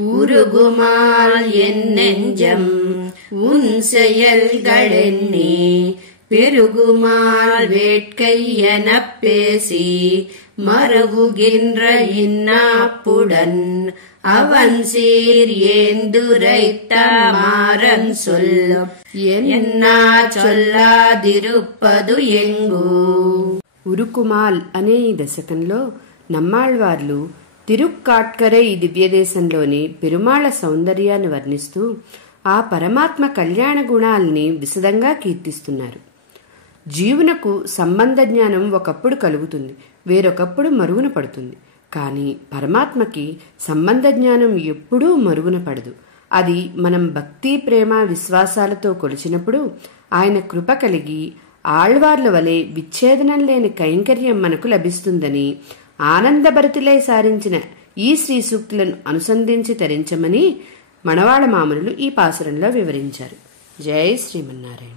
உருகுமால் என் நெஞ்சம் உன் செயல்களெண்ணி பெருகுமால் வேட்கை எனப் பேசி மருகுகின்ற இன்னாப்புடன் அவன் சீர் ஏந்துரைத்த மாறன் சொல்லும் என்னா சொல்லாதிருப்பదు ఎంగు. ఉరుకుమాల్ అనే ఈ దశకంలో నమ్మాళ్వార్లు తిరుక్కాట్కరై దివ్యదేశంలోని పెరుమాళ్ల సౌందర్యాన్ని వర్ణిస్తూ ఆ పరమాత్మ కళ్యాణ గుణాల్ని విశదంగా కీర్తిస్తున్నారు. జీవునకు సంబంధ జ్ఞానం ఒకప్పుడు కలుగుతుంది, వేరొకప్పుడు మరుగున పడుతుంది. కానీ పరమాత్మకి సంబంధ జ్ఞానం ఎప్పుడూ మరుగున పడదు. అది మనం భక్తి, ప్రేమ, విశ్వాసాలతో కొలిచినప్పుడు ఆయన కృప కలిగి ఆళ్వార్ల వలె విచ్ఛేదనం లేని కైంకర్యం మనకు లభిస్తుందని ఆనందభరితులై సారించిన ఈ శ్రీ సూక్తులను అనుసంధించి తరించమని మణవాళ మామనులు ఈ పాసురంలో వివరించారు. జై శ్రీమన్నారాయణ.